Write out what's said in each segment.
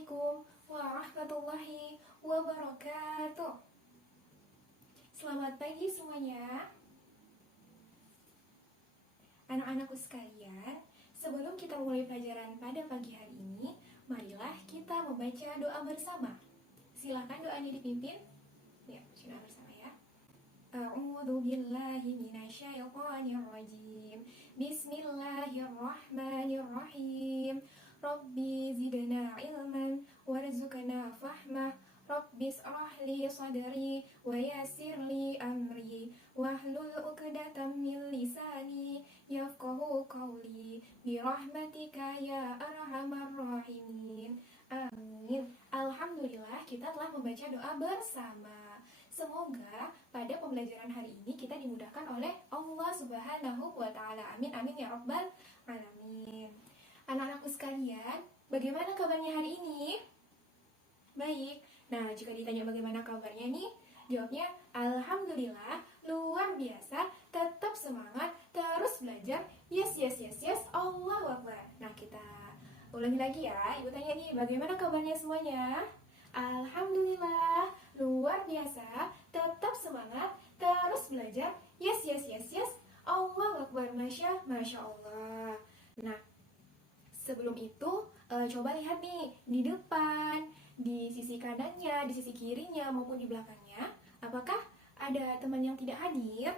Assalamualaikum warahmatullahi wabarakatuh. Selamat pagi semuanya. Anak-anakku sekalian, sebelum kita mulai pelajaran pada pagi hari ini, marilah kita membaca doa bersama. Silakan doanya dipimpin. Ya, doa bersama ya. A'udzu billahi minasyaitonir rajim. Bismillahirrahmanirrahim. Rabbi zidna ilman warzuqna fahmah. Rabbi israh li sadri wa yassir li amri wahlul 'uqdatam min lisani yafqahu qawli bi rahmatika ya arhamar rahimin. Amin. Alhamdulillah kita telah membaca doa bersama. Semoga pada pembelajaran hari ini kita dimudahkan oleh Allah Subhanahu wa Ta'ala. Amin, amin ya Rabbal Alamin. Anak-anakku sekalian, bagaimana kabarnya hari ini? Baik. Nah, jika ditanya bagaimana kabarnya nih, jawabnya Alhamdulillah, luar biasa, tetap semangat, terus belajar. Yes, yes, yes, yes, Allahu Akbar. Nah, kita ulangi lagi ya. Ibu tanya nih, bagaimana kabarnya semuanya? Alhamdulillah, luar biasa, tetap semangat, terus belajar. Yes, yes, yes, yes, Allahu Akbar. Masya Allah. Nah, sebelum itu, coba lihat nih, di depan, di sisi kanannya, di sisi kirinya, maupun di belakangnya. Apakah ada teman yang tidak hadir?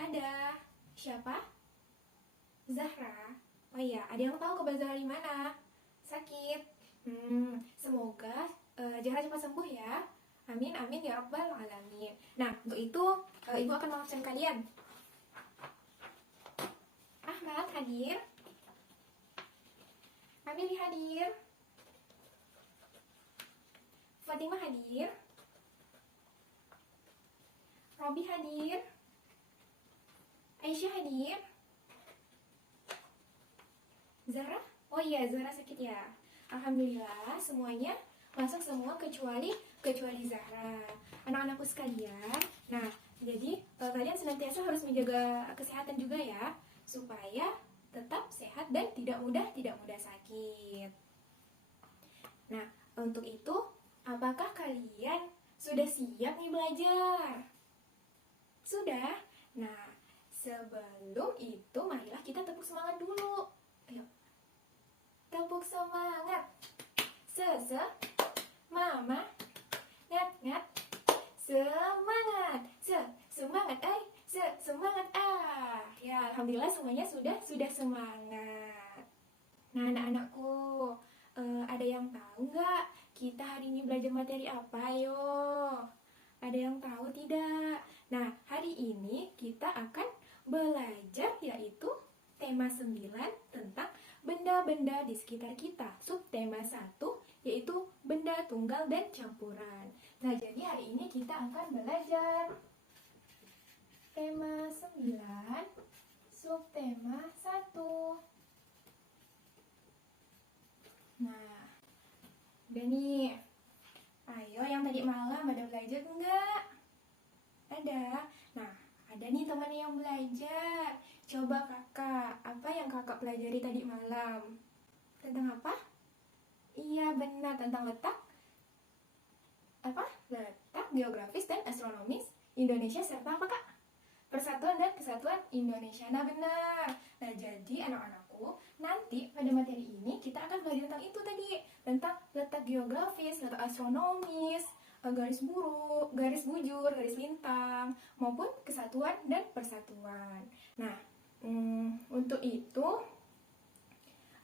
Ada. Siapa? Zahra. Oh iya, ada yang tahu kabar Zahra di mana? Sakit. Semoga Zahra cepat sembuh ya. Amin, amin ya Rabbal Alamin. Nah, untuk itu, Ibu akan mengabsen kalian. Ahmad hadir. Amili hadir. Fatimah hadir. Robi hadir. Aisyah hadir. Zahra? Oh iya, Zahra sakit ya. Alhamdulillah semuanya masuk semua kecuali Zahra. Anak-anakku sekalian, nah jadi kalian senantiasa harus menjaga kesehatan juga ya, supaya tetap sehat dan tidak mudah sakit. Nah, untuk itu apakah kalian sudah siap nih belajar? Sudah? Nah, sebelum itu marilah kita tepuk semangat dulu. Ayo. Tepuk semangat. Mama. Ngat. Semangat. Semangat. Semangat. Ya, alhamdulillah semuanya sudah semangat. Nah, anak-anakku, ada yang tahu nggak kita hari ini belajar materi apa? Ayo. Ada yang tahu tidak? Nah, hari ini kita akan belajar yaitu tema 9 tentang benda-benda di sekitar kita. Subtema 1 yaitu benda tunggal dan campuran. Nah, jadi hari ini kita akan belajar tema 9, subtema 1. Nah, udah nih. Ayo, yang tadi malam ada belajar enggak? Ada. Nah, ada nih teman yang belajar. Coba kakak, apa yang kakak pelajari tadi malam? Tentang apa? Iya, benar, tentang letak geografis dan astronomis Indonesia serta apa kak? Persatuan dan Kesatuan Indonesia. Nah, benar. Nah, jadi anak-anakku, nanti pada materi ini kita akan belajar tentang itu tadi, tentang letak geografis, letak astronomis, garis bujur, garis lintang, maupun kesatuan dan persatuan. Nah, untuk itu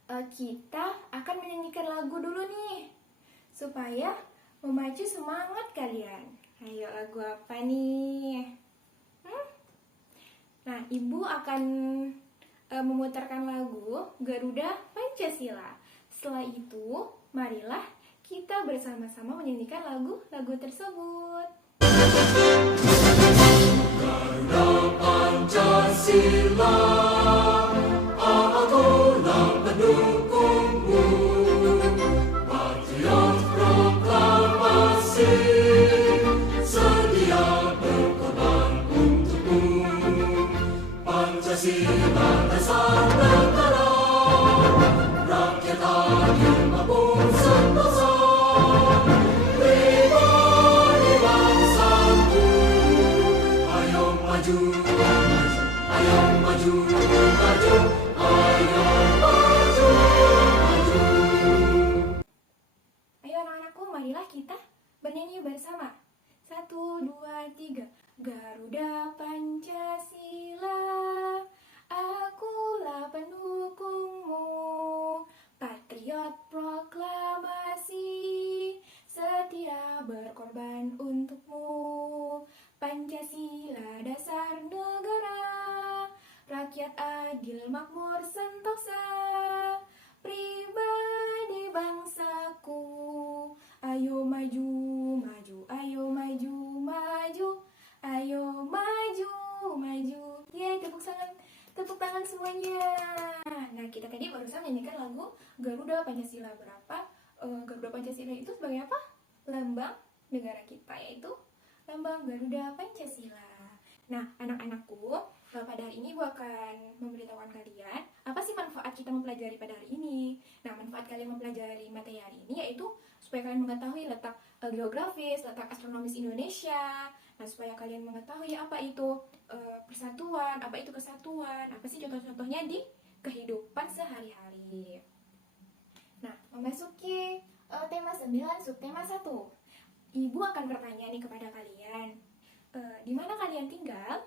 kita akan menyanyikan lagu dulu nih, supaya memacu semangat kalian. Ayo, lagu apa nih? Nah, Ibu akan memutarkan lagu Garuda Pancasila. Setelah itu, marilah kita bersama-sama menyanyikan lagu-lagu tersebut. Garuda Pancasila, akulah pendukungmu, patriot proklamasi, sedia berkorban untukmu. Pancasila dasar negara, rakyat adil mampu satu. maju, ayo maju, maju, ayo maju, maju. Ayo anak-anakku, marilah kita bernyanyi bersama. 1, 2, 3. Garuda Pancasila, akulah pendukungmu. Patriot proklamasi, setia berkorban untukmu. Pancasila dasar negara, rakyat adil makmur sentosa, pribadi bangsaku. Ayo maju, maju, ayo maju, maju, ayo maju, maju. Yeay, tepuk tangan semuanya. Nah, kita tadi barusan menyanyikan lagu Garuda Pancasila. Garuda Pancasila itu sebagai apa? Lambang negara kita, yaitu lambang Garuda Pancasila. Nah, anak-anakku, pada hari ini Ibu akan memberitahukan kalian apa sih manfaat kita mempelajari pada hari ini. Nah, manfaat kalian mempelajari materi hari ini yaitu supaya kalian mengetahui letak geografis, letak astronomis Indonesia. Nah, supaya kalian mengetahui apa itu persatuan, apa itu kesatuan, apa sih contoh-contohnya di kehidupan sehari-hari. Nah, memasuki tema 9, subtema 1. Ibu akan bertanya nih kepada kalian, di mana kalian tinggal?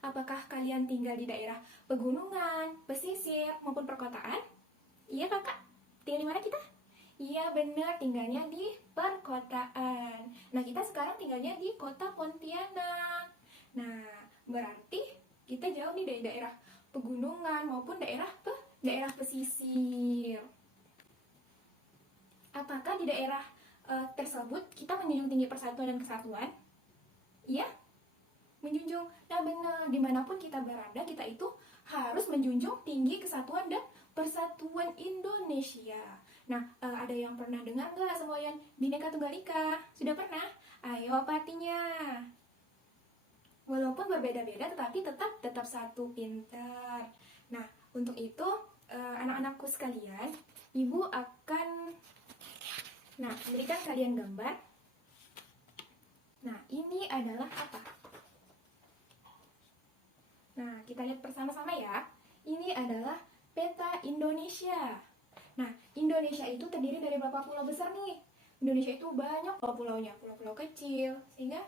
Apakah kalian tinggal di daerah pegunungan, pesisir, maupun perkotaan? Iya kakak, tinggal di mana kita? Iya benar, tinggalnya di perkotaan. Nah, kita sekarang tinggalnya di kota Pontianak. Nah, berarti kita jauh nih dari daerah pegunungan maupun daerah pesisir. Apakah di daerah tersebut kita menjunjung tinggi persatuan dan kesatuan? Iya? Menjunjung. Nah benar, dimanapun kita berada, kita itu harus menjunjung tinggi kesatuan dan persatuan Indonesia. Nah, ada yang pernah dengar nggak semuanya Bhinneka Tunggal Ika? Sudah pernah? Ayo apa artinya? Walaupun berbeda-beda, tetapi tetap satu, pintar. Nah, untuk itu anak-anakku sekalian, Ibu akan memberikan kalian gambar. Nah, ini adalah apa? Nah, kita lihat bersama-sama ya. Ini adalah peta Indonesia. Nah, Indonesia itu terdiri dari berapa pulau besar nih? Indonesia itu banyak pulau-pulaunya, pulau-pulau kecil, sehingga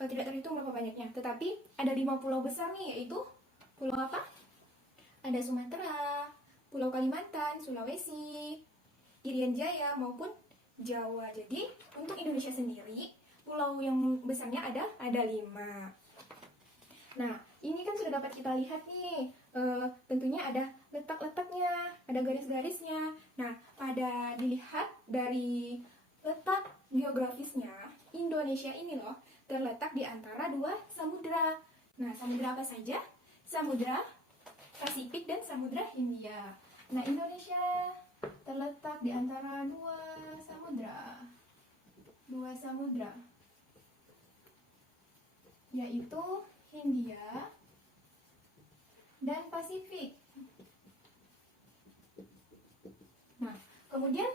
tidak terhitung berapa banyaknya. Tetapi ada 5 pulau besar nih, yaitu pulau apa? Ada Sumatera, Pulau Kalimantan, Sulawesi, Irian Jaya, maupun Jawa. Jadi, untuk Indonesia sendiri, pulau yang besarnya ada 5. Nah, ini kan sudah dapat kita lihat nih, tentunya ada letak-letaknya, ada garis-garisnya. Nah, pada dilihat dari letak geografisnya, Indonesia ini loh terletak di antara 2 samudra. Nah, samudra apa saja? Samudra Pasifik dan Samudra Hindia. Nah, Indonesia terletak di antara 2 samudra. 2 samudra. Yaitu Hindia dan Pasifik. Nah, kemudian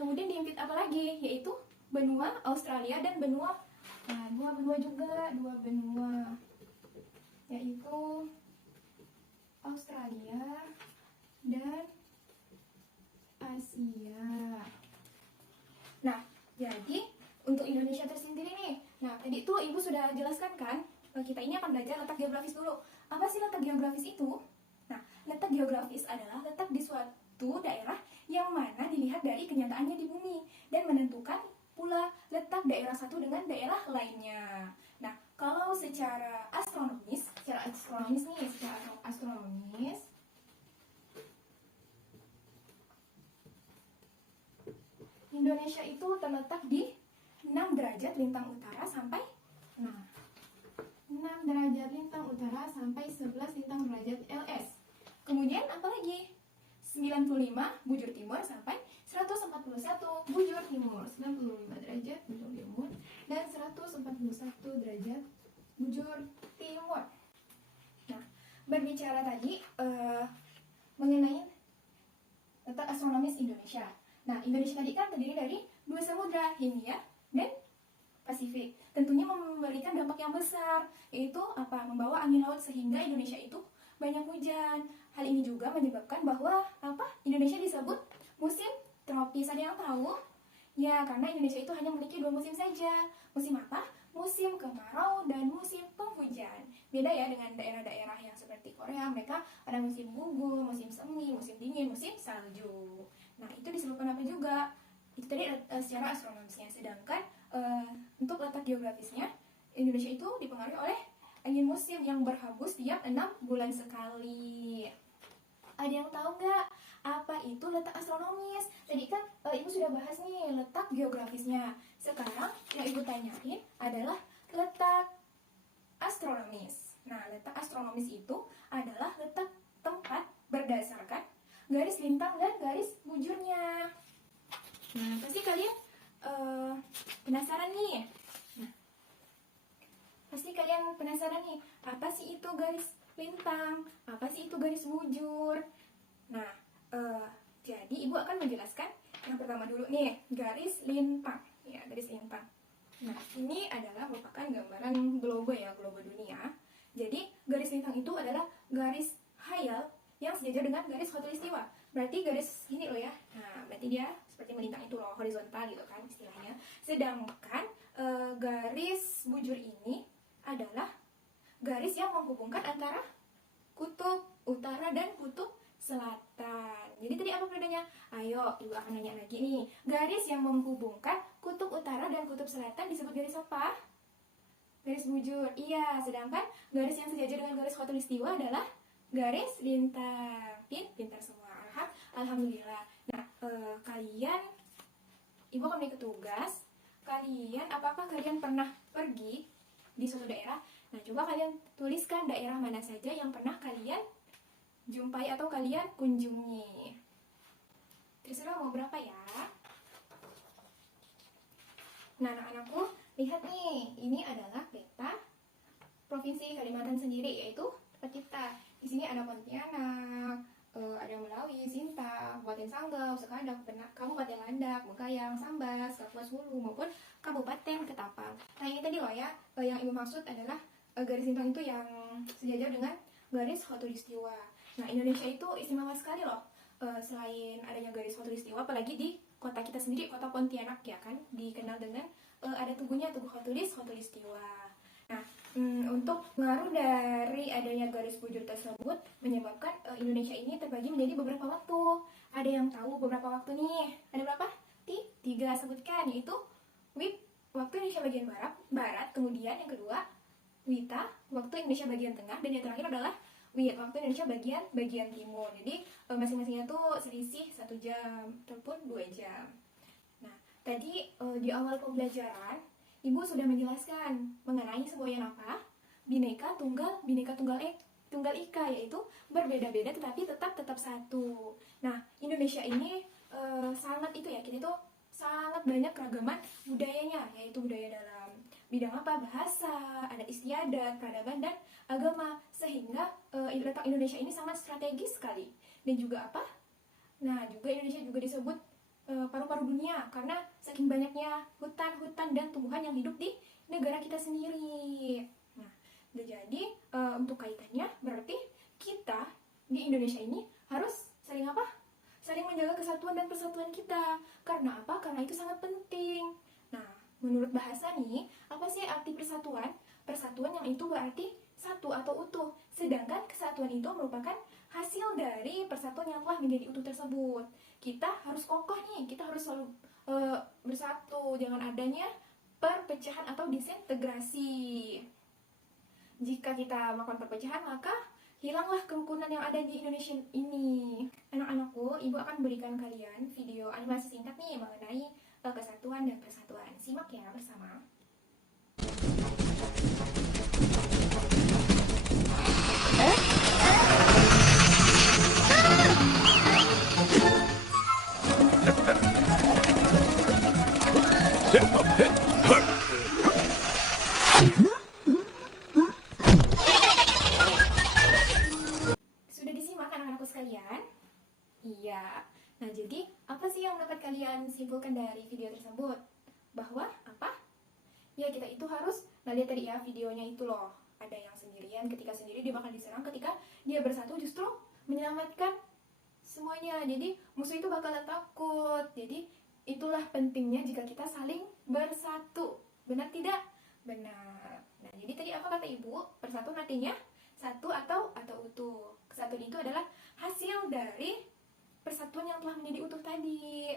diimpit apa lagi? Yaitu benua Australia dan benua dua benua, yaitu Australia dan Asia. Nah, jadi untuk Indonesia tersendiri nih. Nah, tadi tuh Ibu sudah jelaskan kan? Kita ini akan belajar letak geografis dulu. Apa sih letak geografis itu? Nah, letak geografis adalah letak di suatu daerah yang mana dilihat dari kenyataannya di bumi dan menentukan pula letak daerah satu dengan daerah lainnya. Nah, kalau secara astronomis Indonesia itu terletak di 6 derajat lintang utara sampai 6 derajat lintang utara sampai 11 lintang derajat LS. Kemudian apa lagi? 95 bujur timur sampai 141 bujur timur. 95 derajat bujur timur dan 141 derajat bujur timur. Nah, berbicara tadi mengenai letak astronomis Indonesia. Nah, Indonesia tadi kan terdiri dari 2 samudra, Hindia dan Pasifik. Tentunya memberikan dampak yang besar, yaitu apa? Membawa angin laut sehingga Indonesia itu banyak hujan. Hal ini juga menyebabkan bahwa apa? Indonesia disebut musim tropis. Ada yang tahu? Ya, karena Indonesia itu hanya memiliki 2 musim saja. Musim apa? Musim kemarau dan musim penghujan. Beda ya dengan daerah-daerah yang seperti Korea, mereka ada musim gugur, musim semi, musim dingin, musim salju. Nah, itu disebabkan apa juga? Itu tadi secara astronomisnya. Sedangkan untuk letak geografisnya, Indonesia itu dipengaruhi oleh angin musim yang berhembus tiap 6 bulan sekali. Ada yang tahu nggak apa itu letak astronomis? Tadi kan ibu sudah bahas nih letak geografisnya. Sekarang yang ibu tanyain adalah letak astronomis. Nah, letak astronomis itu adalah letak tempat berdasarkan garis lintang dan garis bujurnya. Nah, pasti kalian penasaran nih. Nah, pasti kalian penasaran nih, apa sih itu garis lintang? Apa sih itu garis bujur? Nah, jadi ibu akan menjelaskan yang pertama dulu nih, garis lintang. Ya, garis lintang. Nah, ini adalah merupakan gambaran globe ya, globe dunia. Jadi, garis lintang itu adalah garis khayal yang sejajar dengan garis khatulistiwa. Berarti garis ini loh ya. Nah, berarti dia seperti melintang itu loh, horizontal gitu kan istilahnya. Sedangkan garis bujur ini adalah garis yang menghubungkan antara kutub utara dan kutub selatan. Jadi tadi apa bedanya? Ayo, ibu akan nanya lagi nih. Garis yang menghubungkan kutub utara dan kutub selatan disebut garis apa? Garis bujur. Iya, sedangkan garis yang sejajar dengan garis khatulistiwa adalah garis lintang. Pintar semua. Alhamdulillah. Nah, kalian, ibu akan beri tugas. Kalian, apakah kalian pernah pergi di suatu daerah? Nah, coba kalian tuliskan daerah mana saja yang pernah kalian jumpai atau kalian kunjungi. Terserah mau berapa ya. Nah, anak-anakku, lihat nih, ini adalah peta Provinsi Kalimantan sendiri, yaitu tempat kita. Di sini ada Pontianak, ada Melawi, Sinta, Kabupaten Sanggau, Sekadang, Kabupaten Landak, Bengkayang, Sambas, Kapuas Hulu, maupun Kabupaten Ketapang. Nah, ini tadi loh ya, yang ibu maksud adalah garis lintang itu yang sejajar dengan garis khatulistiwa. Nah, Indonesia itu istimewa sekali loh. Selain adanya garis khatulistiwa, apalagi di kota kita sendiri, kota Pontianak ya kan, dikenal dengan ada tuguhnya, tugu khatulistiwa. Nah, untuk pengaruh dari adanya garis bujur tersebut menyebabkan Indonesia ini terbagi menjadi beberapa waktu. Ada yang tahu beberapa waktu nih? Ada berapa? 3 sebutkan, yaitu WIB, waktu Indonesia bagian barat, kemudian yang kedua WITA, waktu Indonesia bagian tengah, dan yang terakhir adalah WIT, waktu Indonesia bagian timur. Jadi masing-masingnya tuh selisih 1 jam ataupun 2 jam. Nah, tadi di awal pembelajaran Ibu sudah menjelaskan mengenai semboyan apa? Bhinneka Tunggal Ika, yaitu berbeda-beda tetapi tetap satu. Nah, Indonesia ini sangat itu ya, kita tuh sangat banyak keragaman budayanya, yaitu budaya dalam bidang apa? Bahasa, adat istiadat, peradaban, dan agama. Sehingga letak Indonesia ini sangat strategis sekali. Dan juga apa? Nah, juga Indonesia juga disebut paru-paru dunia karena saking banyaknya hutan dan tumbuhan yang hidup di negara kita sendiri. Nah, jadi untuk kaitannya berarti kita di Indonesia ini harus saling apa? Saling menjaga kesatuan dan persatuan kita. Karena apa? Karena itu sangat penting. Nah, menurut bahasa nih, apa sih arti persatuan? Persatuan yang itu berarti satu atau utuh. Sedangkan kesatuan itu merupakan hasil dari persatuan yang telah menjadi utuh tersebut. Kita harus kokoh nih, kita harus selalu bersatu, jangan adanya perpecahan atau disintegrasi. Jika kita melakukan perpecahan, maka hilanglah kerukunan yang ada di Indonesia ini. Anak-anakku, ibu akan berikan kalian video animasi singkat nih mengenai kesatuan dan persatuan. Simak ya bersama. Sudah disimak anak-anakku sekalian? Iya. Nah, jadi apa sih yang dapat kalian simpulkan dari video tersebut? Bahwa apa? Ya kita itu harus, nah lihat tadi ya videonya itu loh, ada yang sendirian, ketika sendiri dia bakal diserang, ketika dia bersatu justru menyelamatkan semuanya. Jadi musuh itu bakalan takut. Jadi itulah pentingnya jika kita saling bersatu. Benar tidak? Benar. Nah, jadi tadi apa kata ibu? Persatu artinya satu atau utuh. Kesatuan itu adalah hasil dari persatuan yang telah menjadi utuh tadi.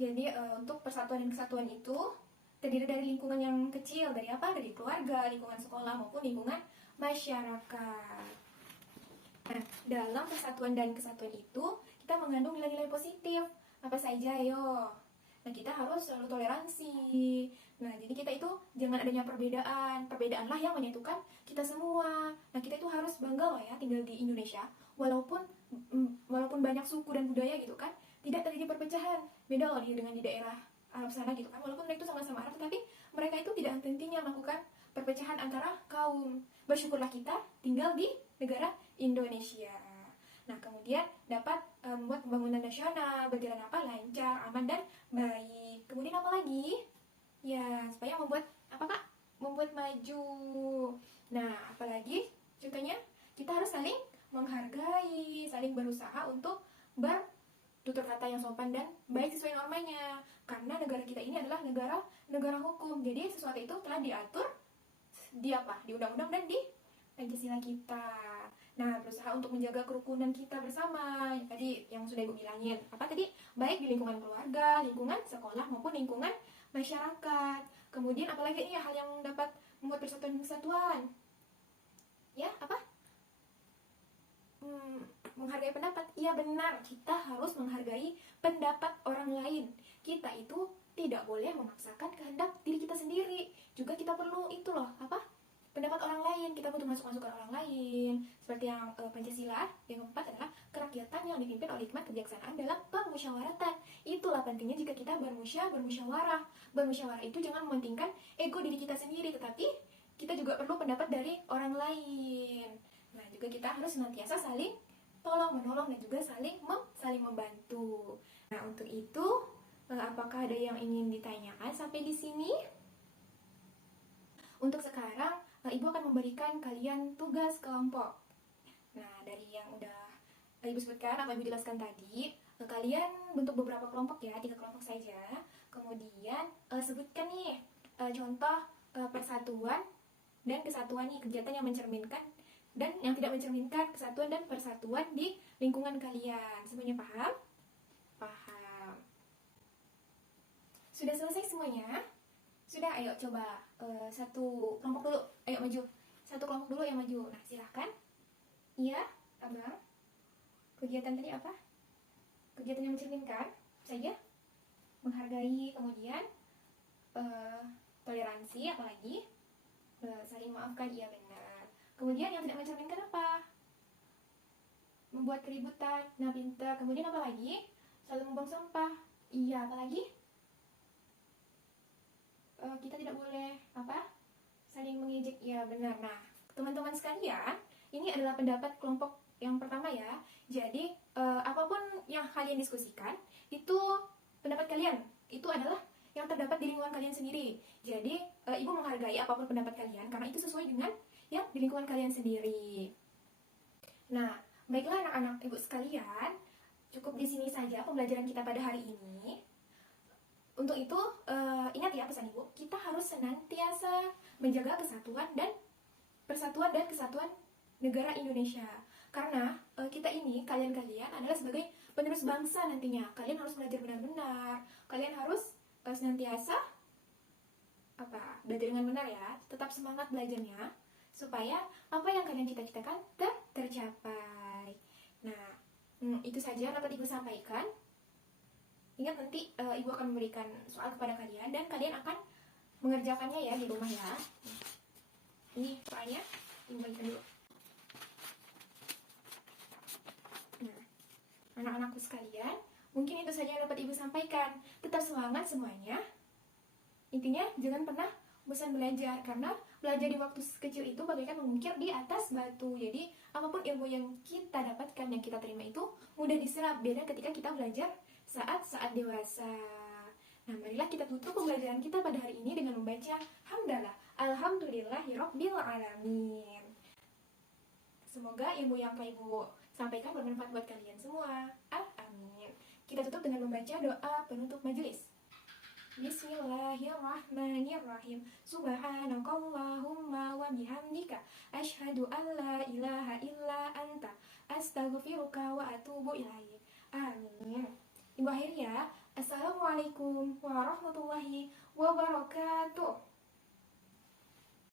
Jadi untuk persatuan dan kesatuan itu terdiri dari lingkungan yang kecil. Dari apa? Dari keluarga, lingkungan sekolah, maupun lingkungan masyarakat. Nah, dalam persatuan dan kesatuan itu kita mengandung nilai-nilai positif. Apa saja, ayo? Nah, kita harus selalu toleransi. Nah, jadi kita itu jangan adanya perbedaan. Perbedaanlah yang menyatukan kita semua. Nah, kita itu harus bangga loh ya tinggal di Indonesia. Walaupun banyak suku dan budaya gitu kan, tidak terjadi perpecahan. Beda loh dengan di daerah Arab sana gitu kan. Walaupun mereka itu sama-sama Arab, tetapi mereka itu tidak henti-hentinya melakukan perpecahan antara kaum. Bersyukurlah kita tinggal di negara Indonesia. Nah, kemudian dapat membuat pembangunan nasional berjalan apa? Lancar, aman, dan baik. Kemudian apa lagi? Ya, supaya membuat apa kak? Membuat maju. Nah, apalagi contohnya kita harus saling menghargai, saling berusaha untuk bertutur kata yang sopan dan baik sesuai normanya. Karena negara kita ini adalah negara hukum. Jadi sesuatu itu telah diatur di apa? Di undang-undang dan di Pancasila kita. Nah, berusaha untuk menjaga kerukunan kita bersama. Tadi yang sudah ibu bilangin. Apa tadi? Baik di lingkungan keluarga, lingkungan sekolah, maupun lingkungan masyarakat. Kemudian apalagi ini hal yang dapat membuat persatuan dan kesatuan? Ya, apa? Menghargai pendapat. Iya benar, kita harus menghargai pendapat orang lain. Kita itu tidak boleh memaksakan kehendak diri kita sendiri. Juga kita perlu itu loh, apa? Pendapat orang lain, kita butuh masukan orang lain. Seperti yang Pancasila, yang keempat adalah kerakyatan yang dipimpin oleh hikmat kebijaksanaan dalam pemusyawaratan. Itulah pentingnya jika kita bermusyawarah. Bermusyawarah itu jangan mementingkan ego diri kita sendiri, tetapi kita juga perlu pendapat dari orang lain. Nah, juga kita harus senantiasa saling tolong-menolong dan juga saling membantu. Nah, untuk itu, apakah ada yang ingin ditanyakan sampai di sini? Untuk sekarang, Ibu akan memberikan kalian tugas kelompok. Nah, dari yang udah Ibu sebutkan atau Ibu jelaskan tadi, kalian bentuk beberapa kelompok ya, 3 kelompok saja. Kemudian sebutkan nih contoh persatuan dan kesatuan nih, kegiatan yang mencerminkan dan yang tidak mencerminkan kesatuan dan persatuan di lingkungan kalian. Semuanya paham? Paham. Sudah selesai semuanya? Sudah, ayo coba satu kelompok dulu. Ayo maju. Satu kelompok dulu yang maju. Nah, silahkan. Iya, abang. Kegiatan tadi apa? Kegiatan yang mencerminkan saja. Menghargai, kemudian toleransi, apalagi saling maafkan, iya benar. Kemudian yang tidak mencerminkan apa? Membuat keributan. Nah, pintar. Kemudian apa lagi? Selalu membuang sampah. Iya, apalagi? Kita tidak boleh apa? Saling mengejek. Ya benar. Nah, teman-teman sekalian, ini adalah pendapat kelompok yang pertama ya. Jadi apapun yang kalian diskusikan itu pendapat kalian. Itu adalah yang terdapat di lingkungan kalian sendiri. Jadi ibu menghargai apapun pendapat kalian karena itu sesuai dengan yang di lingkungan kalian sendiri. Nah, baiklah anak-anak ibu sekalian, cukup di sini saja pembelajaran kita pada hari ini. Untuk itu, ingat ya pesan ibu, kita harus senantiasa menjaga kesatuan dan persatuan dan kesatuan negara Indonesia. Karena kita ini, kalian-kalian adalah sebagai penerus bangsa nantinya. Kalian harus belajar benar-benar. Kalian harus senantiasa belajar dengan benar ya. Tetap semangat belajarnya supaya apa yang kalian cita-citakan tercapai. Nah, itu saja yang dapat ibu sampaikan. Ingat nanti ibu akan memberikan soal kepada kalian dan kalian akan mengerjakannya ya di rumah ya. Ini soalnya ibu bagikan dulu. Nah, anak-anakku sekalian, mungkin itu saja yang dapat ibu sampaikan. Tetap semangat semuanya. Intinya jangan pernah bosan belajar, karena belajar di waktu kecil itu bagaikan mengukir di atas batu. Jadi apapun ilmu yang kita dapatkan, yang kita terima itu mudah diserap. Beda ketika kita belajar saat dewasa. Nah, marilah kita tutup pembelajaran kita pada hari ini dengan membaca hamdalah. Alhamdulillahirabbil alamin. Semoga ilmu yang Kak Ibu sampaikan bermanfaat buat kalian semua. Amin. Kita tutup dengan membaca doa penutup majelis. Bismillahirrahmanirrahim. Subhanakallahumma wa bihamdika asyhadu an la ilaha illa anta astaghfiruka wa atubu ilaik. Amin. Ibu akhir ya. Assalamualaikum warahmatullahi wabarakatuh.